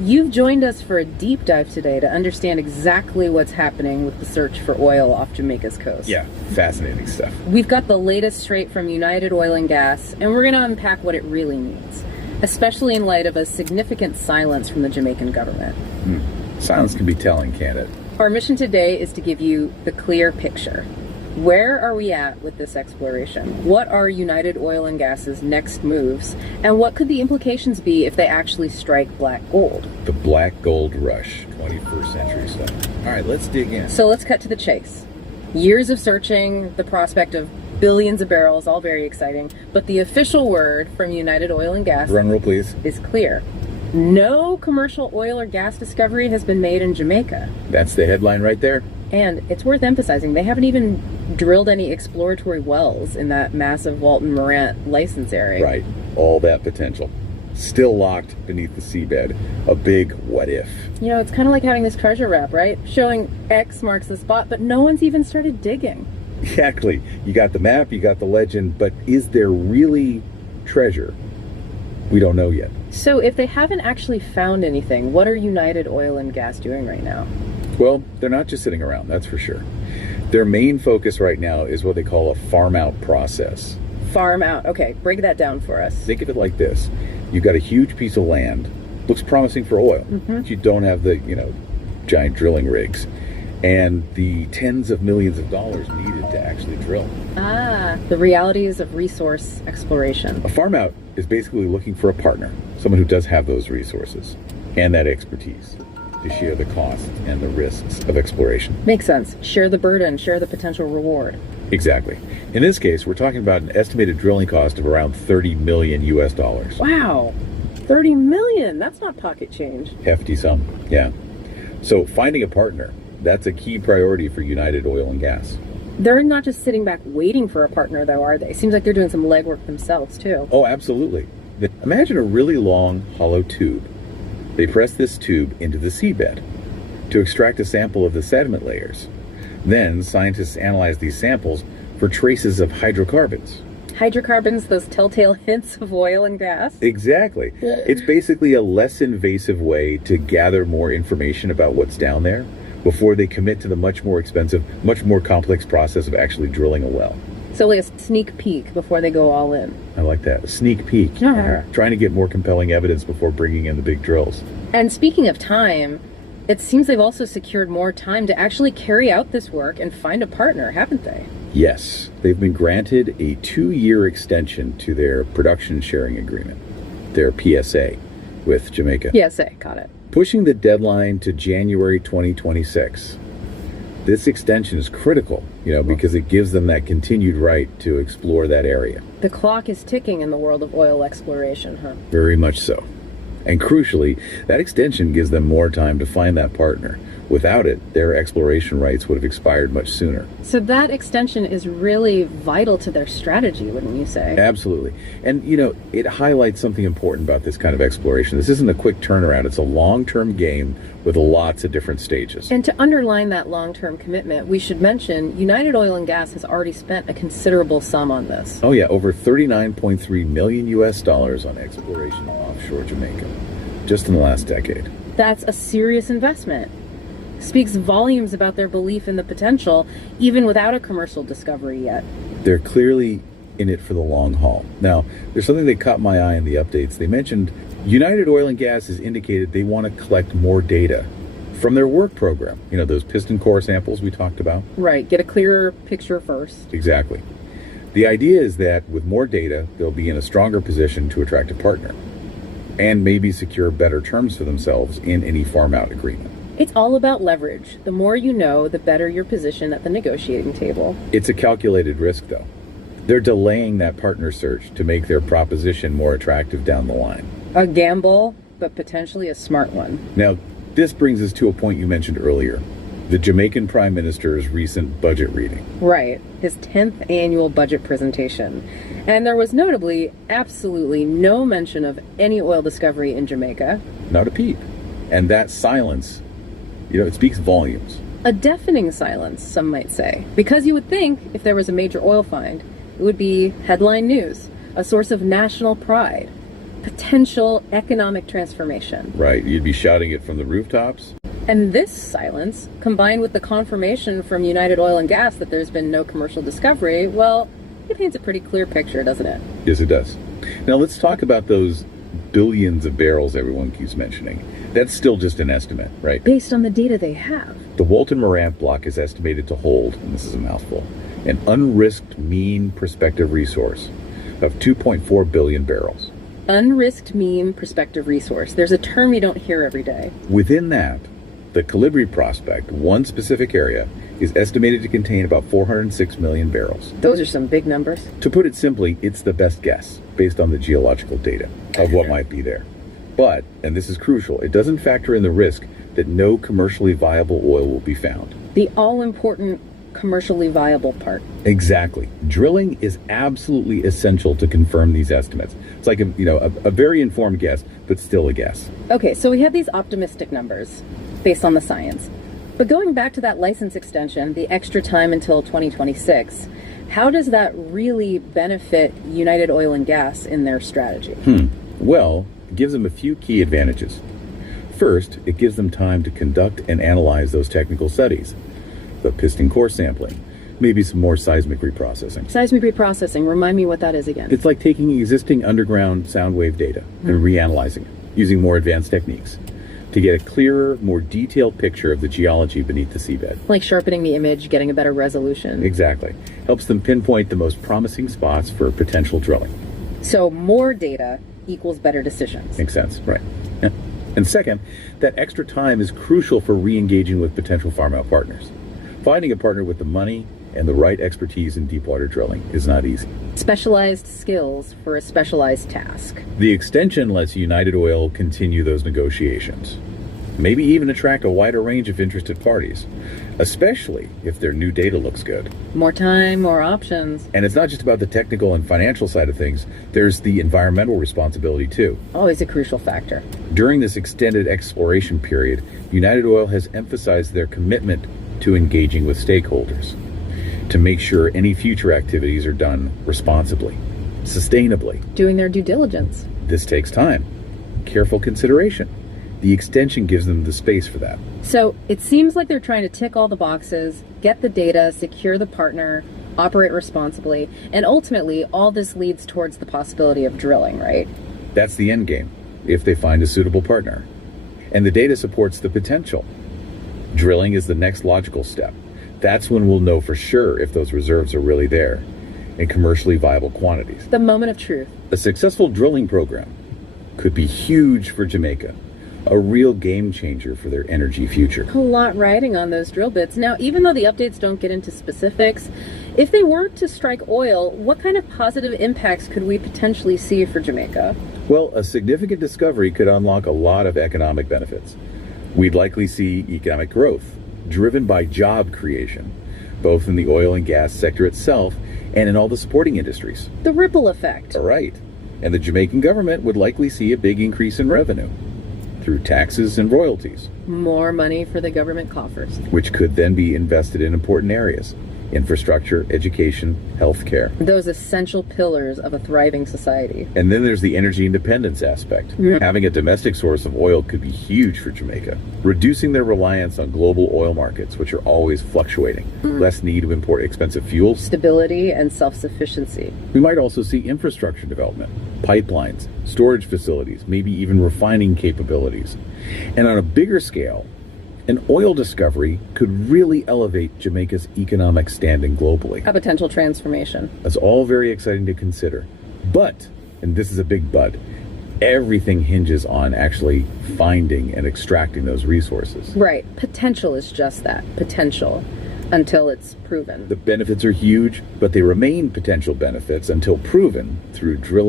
You've joined us for a deep dive today to understand exactly what's happening with the search for oil off Jamaica's coast. Yeah, fascinating stuff. We've got the latest straight from United Oil and Gas, and we're going to unpack what it really means, especially in light of a significant silence from the Jamaican government. Silence can be telling, can't it? Our mission today is to give you the clear picture. Where are we at with this exploration? What are United Oil and Gas's next moves? And what could the implications be if they actually strike black gold? The black gold rush, 21st century stuff. All right, let's dig in. So let's cut to the chase. Years of searching, the prospect of billions of barrels, all very exciting. But the official word from United Oil and Gas Run roll, please. is clear. No commercial oil or gas discovery has been made in Jamaica. That's the headline right there. And it's worth emphasizing, they haven't even drilled any exploratory wells in that massive Walton Morant license area. Right, all that potential. Still locked beneath the seabed. A big what if. You know, it's kind of like having this treasure map, right? Showing X marks the spot, but no one's even started digging. Exactly. You got the map, you got the legend, but is there really treasure? We don't know yet. So if they haven't actually found anything, what are United Oil and Gas doing right now? Well, they're not just sitting around, that's for sure. Their main focus right now is what they call a farm-out process. Farm out. Okay, break that down for us. Think of it like this. You've got a huge piece of land, looks promising for oil, but you don't have the, giant drilling rigs and the tens of millions of dollars needed to actually drill. Ah, the realities of resource exploration. A farm-out is basically looking for a partner, someone who does have those resources and that expertise to share the costs and the risks of exploration. Makes sense. Share the burden, share the potential reward. Exactly. In this case, we're talking about an estimated drilling cost of around 30 million US dollars. Wow, 30 million. That's not pocket change. Hefty sum, yeah. So finding a partner, that's a key priority for United Oil and Gas. They're not just sitting back waiting for a partner, though, are they? Seems like they're doing some legwork themselves, too. Oh, absolutely. Imagine a really long, hollow tube. They press this tube into the seabed to extract a sample of the sediment layers. Then, scientists analyze these samples for traces of hydrocarbons. Hydrocarbons, those telltale hints of oil and gas? Exactly. It's basically a less invasive way to gather more information about what's down there before they commit to the much more expensive, much more complex process of actually drilling a well. So like a sneak peek before they go all in. I like that. A sneak peek. Trying to get more compelling evidence before bringing in the big drills. And speaking of time, it seems they've also secured more time to actually carry out this work and find a partner, haven't they? Yes. They've been granted a 2-year extension to their production sharing agreement, their PSA, with Jamaica. PSA, got it. Pushing the deadline to January 2026. This extension is critical, because it gives them that continued right to explore that area. The clock is ticking in the world of oil exploration, huh? Very much so. And crucially, that extension gives them more time to find that partner. Without it, their exploration rights would have expired much sooner. So that extension is really vital to their strategy, wouldn't you say? Absolutely. And, it highlights something important about this kind of exploration. This isn't a quick turnaround. It's a long-term game with lots of different stages. And to underline that long-term commitment, we should mention United Oil and Gas has already spent a considerable sum on this. Oh, yeah, over 39.3 million US dollars on exploration offshore Jamaica, just in the last decade. That's a serious investment. Speaks volumes about their belief in the potential, even without a commercial discovery yet. They're clearly in it for the long haul. Now, there's something that caught my eye in the updates. They mentioned United Oil and Gas has indicated they want to collect more data from their work program. Those piston core samples we talked about. Right, get a clearer picture first. Exactly. The idea is that with more data, they'll be in a stronger position to attract a partner and maybe secure better terms for themselves in any farm-out agreement. It's all about leverage. The more you know, the better your position at the negotiating table. It's a calculated risk, though. They're delaying that partner search to make their proposition more attractive down the line. A gamble, but potentially a smart one. Now, this brings us to a point you mentioned earlier, the Jamaican Prime Minister's recent budget reading. Right, his 10th annual budget presentation. And there was notably absolutely no mention of any oil discovery in Jamaica. Not a peep. And that silence, it speaks volumes. A deafening silence, some might say. Because you would think if there was a major oil find, it would be headline news, a source of national pride. potential economic transformation. Right, you'd be shouting it from the rooftops. And this silence, combined with the confirmation from United Oil and Gas that there's been no commercial discovery, well, it paints a pretty clear picture, doesn't it? Yes, it does. Now let's talk about those billions of barrels everyone keeps mentioning. That's still just an estimate, right? Based on the data they have. The Walton Morant block is estimated to hold, and this is a mouthful, an unrisked mean prospective resource of 2.4 billion barrels. Unrisked mean prospective resource. There's a term you don't hear every day. Within that, the Colibri prospect, one specific area, is estimated to contain about 406 million barrels. Those are some big numbers. To put it simply, it's the best guess based on the geological data of what might be there. But, and this is crucial, it doesn't factor in the risk that no commercially viable oil will be found. The all-important commercially viable part. Exactly. Drilling is absolutely essential to confirm these estimates. It's like a very informed guess, but still a guess. Okay, so we have these optimistic numbers based on the science. But going back to that license extension, the extra time until 2026, how does that really benefit United Oil and Gas in their strategy? Well, it gives them a few key advantages. First, it gives them time to conduct and analyze those technical studies. The piston core sampling, maybe some more seismic reprocessing. Seismic reprocessing, remind me what that is again. It's like taking existing underground sound wave data and reanalyzing it using more advanced techniques to get a clearer, more detailed picture of the geology beneath the seabed. Like sharpening the image, getting a better resolution. Exactly. Helps them pinpoint the most promising spots for potential drilling. So more data equals better decisions. Makes sense, right. Yeah. And second, that extra time is crucial for re-engaging with potential farm-out partners. Finding a partner with the money and the right expertise in deepwater drilling is not easy. Specialized skills for a specialized task. The extension lets United Oil continue those negotiations. Maybe even attract a wider range of interested parties, especially if their new data looks good. More time, more options. And it's not just about the technical and financial side of things, there's the environmental responsibility too. Always a crucial factor. During this extended exploration period, United Oil has emphasized their commitment to engaging with stakeholders to make sure any future activities are done responsibly, sustainably. Doing their due diligence. This takes time, careful consideration. The extension gives them the space for that. So it seems like they're trying to tick all the boxes, get the data, secure the partner, operate responsibly, and ultimately all this leads towards the possibility of drilling, right? That's the end game, if they find a suitable partner. And the data supports the potential. Drilling is the next logical step. That's when we'll know for sure if those reserves are really there in commercially viable quantities. The moment of truth. A successful drilling program could be huge for Jamaica, a real game changer for their energy future. A lot riding on those drill bits. Now, even though the updates don't get into specifics, if they were to strike oil, what kind of positive impacts could we potentially see for Jamaica? Well, a significant discovery could unlock a lot of economic benefits. We'd likely see economic growth, driven by job creation, both in the oil and gas sector itself and in all the supporting industries. The ripple effect. All right. And the Jamaican government would likely see a big increase in revenue through taxes and royalties. More money for the government coffers. Which could then be invested in important areas. Infrastructure, education, healthcare. Those essential pillars of a thriving society. And then there's the energy independence aspect. Having a domestic source of oil could be huge for Jamaica, reducing their reliance on global oil markets, which are always fluctuating. Less need to import expensive fuels. Stability and self-sufficiency. We might also see infrastructure development, pipelines, storage facilities, maybe even refining capabilities. And on a bigger scale, an oil discovery could really elevate Jamaica's economic standing globally. A potential transformation. That's all very exciting to consider. But, and this is a big but, everything hinges on actually finding and extracting those resources. Right. Potential is just that. Potential. Until it's proven. The benefits are huge, but they remain potential benefits until proven through drilling.